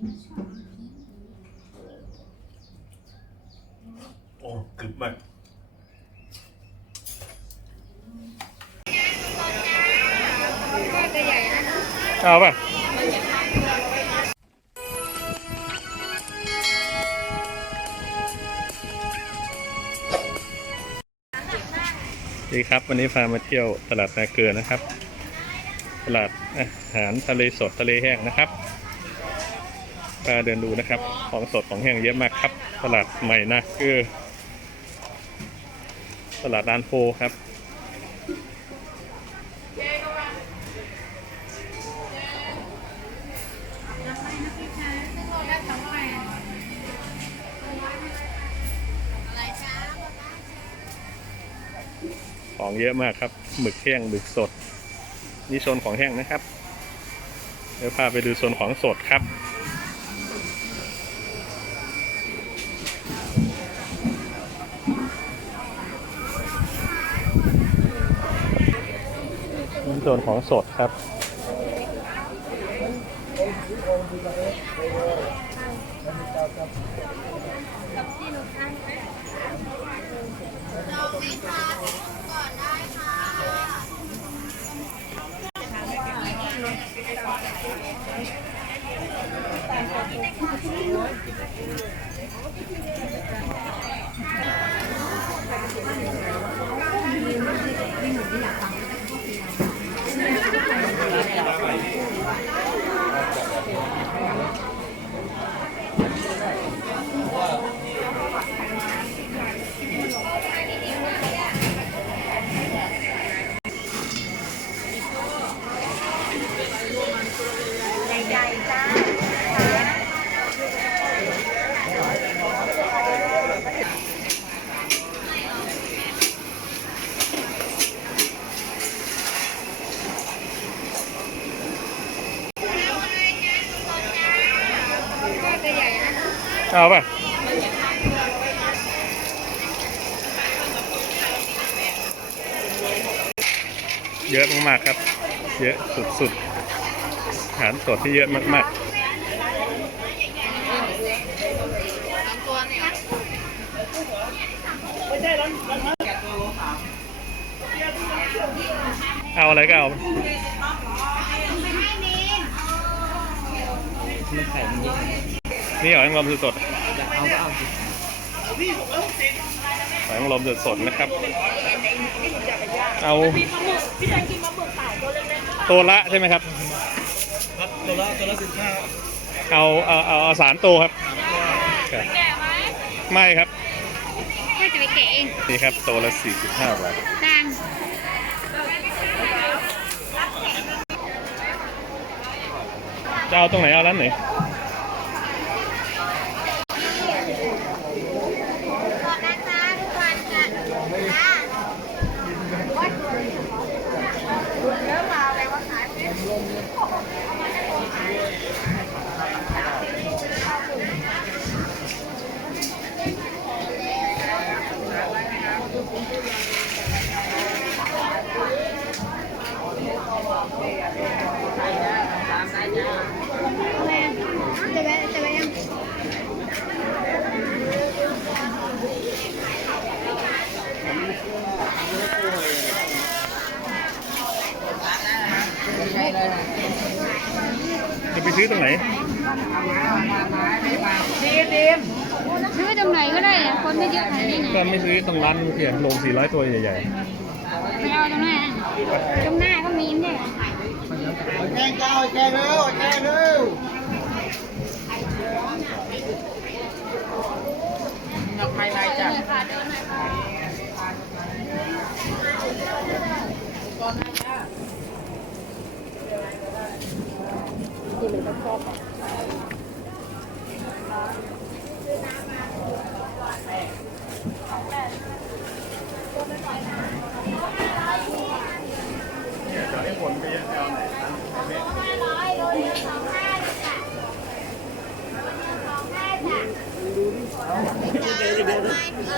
โอ้กึบมากเอาป่ะดีครับวันนี้พามาเที่ยวตลาดนาเกลือนะครับ ตลาดอาหารทะเลสดทะเลแห้งนะครับ พาเดินดูนะครับ ของสดของแห้งเยอะมากครับ ตลาดใหม่นาเกลือ ตลาดลานโพครับของเยอะมากครับ หมึกแห้งหมึกสด นี่โซนของแห้งนะครับ เดี๋ยวพาไปดูโซนของสดครับ โซนของสดครับ จะใหญ่นะเอาป่ะเยอะมากๆครับ เยอะสุดๆอาหารสดที่เยอะมากสองตัวเนี่ยๆเอาอะไรก็เอา นี่หอยนางรมสดๆหอยนางรมสดๆนะครับ เอาตัวละใช่ไหมครับตัวละตัวละสิบห้าเอาเอาเอาเอาสามตัวครับครับ แก่ไหมไม่ครับก็จะไปแกะเองนี่ครับตัวละ 45 บาทตังจะเอาตรงไหนเอาร้านไหนนะคะทุกวันค่ะจ้าเริ่มมาอะไรวะขายไหม จะแวะจะแวะยัง จะไปซื้อตรงไหนซื้อตรงไหนก็ได้อะคนไม่เยอะขนาดนี้ก็นะไม่ซื้อตรงร้านเพียงลง400 ตัวใหญ่ไม่เอาตรงหน้าตรงหน้าก็มีเนี่ยแกงเจ้าแกงเร็วแกงเร็วนักภายในจ้ะเลยค่ะเดินหน่อยค่ะ ๆ เนี่ยจะให้ผลไปยอะเอาไหนร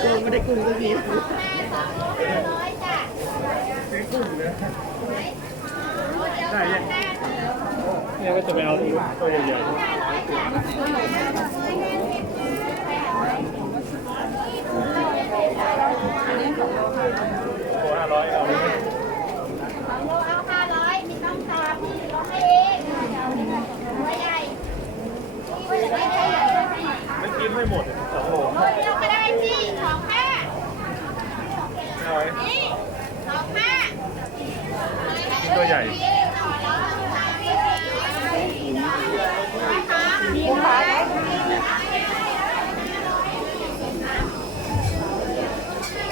้านไม่ได้กุ้งก็มีซื้อกุ้งเลยได้ยัง เนี่ยว่าจะไปเอาตัวใหญ่ๆตัวห้าร้อยเอาไหม สองโลเอาห้าร้อยมีต้องตามพี่ลงให้เองหัวใหญ่พี่ว่าจะไม่ใช่ใหญ่ ไม่กินไม่หมดสองโล โลเดียวก็ได้พี่สองห้า ห้าร้อย นี่สองห้า ตัวใหญ่ มีขาย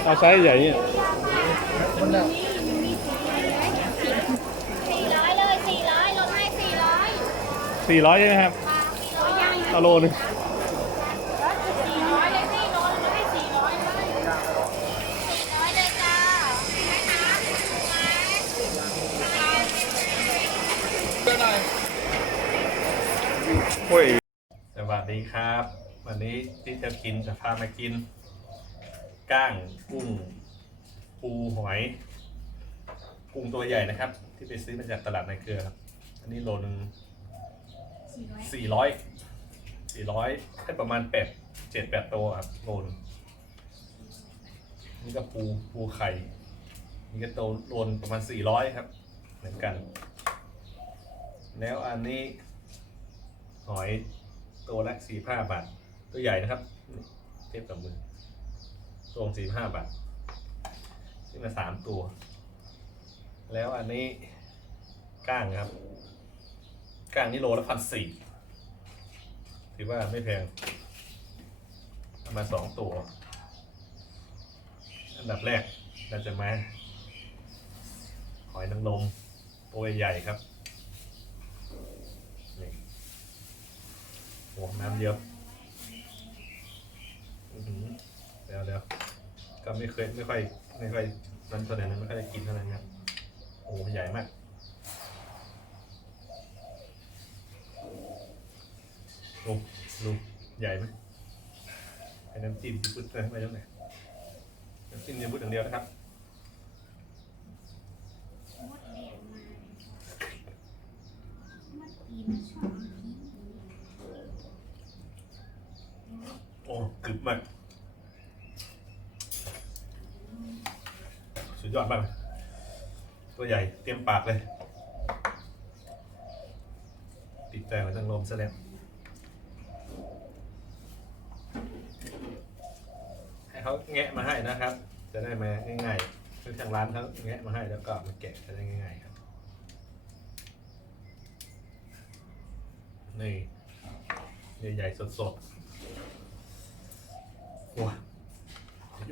เอาไซส์ใหญ่เนี่ยสี่ร้อยเลยสี่ร้อยลดให้สี่ร้อยสี่ร้อยใช่ไหมครับสี่ร้อยยังเอาโลหนึงสี่ร้อยเลยพี่ลดให้สี่ร้อยเลยสี่ร้อยเลยจ้าโอ้ยสวัสดีครับ วันนี้ที่จะกินจะพามากิน ก้างกุ้งปูหอยกุ้งตัวใหญ่นะครับ ที่ไปซื้อมาจากตลาดในเครือครับ อันนี้โลนึงสี่ร้อยสี่ร้อยให้ประมาณแปดเจ็ดแปดตัวครับโลนงนี่ก็ปูปูไข่นี่ก็โตโลนประมาณสี่ร้อยครับ เหมือนกัน แล้วอันนี้หอยตัวละสี่ห้าบาท ตัวใหญ่นะครับนี่เทียบกับมือ ตัวสี่ห้าบาทซื้อมาสามตัว แล้วอันนี้ก้างครับ ก้างนี่โลละพันสี่ถือว่าไม่แพงมาสองตัว อันดับแรกเราจะมา หอยนางรมตัวใหญ่ครับนี่โอ้น้ำเยอะอือหือเดี๋ยวเดี๋ยว ก็ไม่เคยไม่ค่อยไม่ค่อยนั้นเท่าไหร่นะไม่ค่อยได้กินเท่านั้นนะโอ้ใหญ่มากโอ้ลูกใหญ่ไหมไอ้น้ำจิ้มซีฟู้ดเลยไปตรงไหนน้ำจิ้มซีฟู้ดอย่างเดียวนะครับโอ้กรึบมาก สุด ยอดมากตัวใหญ่เตรียมปากเลย ติดใจหัวจังลมซะแล้วให้เขาแงะมาให้นะครับ จะได้มาง่ายๆคือทางร้านเขาแงะมาให้แล้วก็มาแกะจะได้ง่ายๆครับนี่ใหญ่ๆสดๆว้า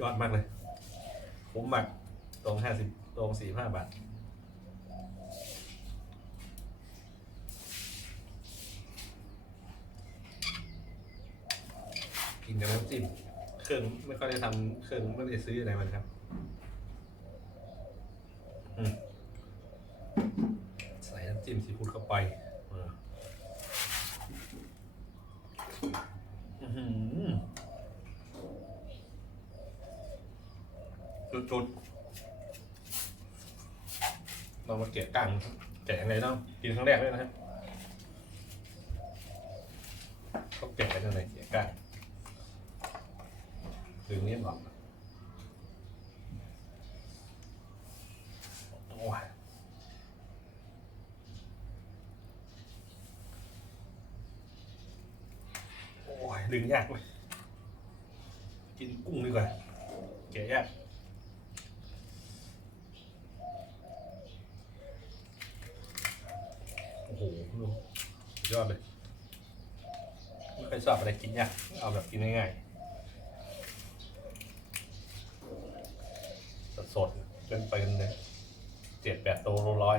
ยอดมากเลยคุ้มมาก ตรงห้าสิบตรงสี่ห้าบาทกินกับน้ำจิ้มเครื่องไม่ค่อยได้ทำเครื่องไม่ได้ซื้ออะไรมันครับใส่น้ำจิ้มซีฟู้ดเข้าไปอ่าอื้อหือจุดๆ เรามาเกะกังแกะยังไงเนาะกินครั้งแรกด้วยนะครับเขาแกะกันยังไงเกะกังดึงนี้ออกโอ้ยโอ้ยดึงยากเลยกินกุ้งดีกว่าแกะยาก โอ้โห ดูสุดยอดเลยไม่เคยชอบอะไรกินยากเอาแบบกินง่ายๆสดๆจนไปกันเลยเจ็ดแปดโตโลร้อย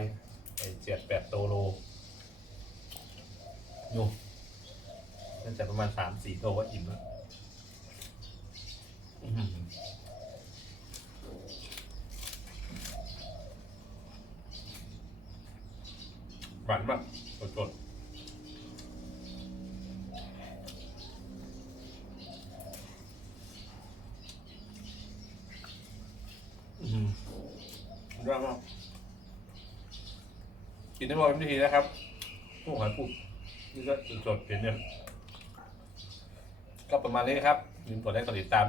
ไอเจ็ดแปดโตโลนูน่าจะประมาณสามสี่โตก็อิ่มแล้วอื้อหือหวานมาก สดๆอื้อหือยอดมากกินได้หมดทุกทีนะครับกุ้งกุ้งหอยปูนี่ก็สดๆเห็นเนี่ยก็ประมาณนี้ครับยินกดไลค์กดติดตาม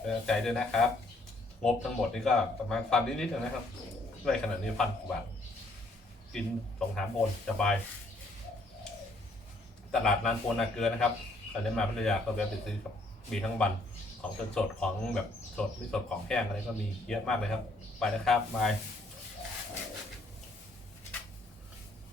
เป็นกำลังใจด้วยนะครับงบทั้งหมดนี่ก็ประมาณพันนิดๆเองนะครับด้วยขนาดนี้พันกว่าบาทกินสองสามคนสบาย ตลาดนานโปนาเกลือนะครับใครได้มาพัทยาก็แวะไปซื้อครับมีทั้งบันของสดสดของแบบสดไม่สดของแห้งอะไรก็มีเยอะมากเลยครับ ไปนะครับบาย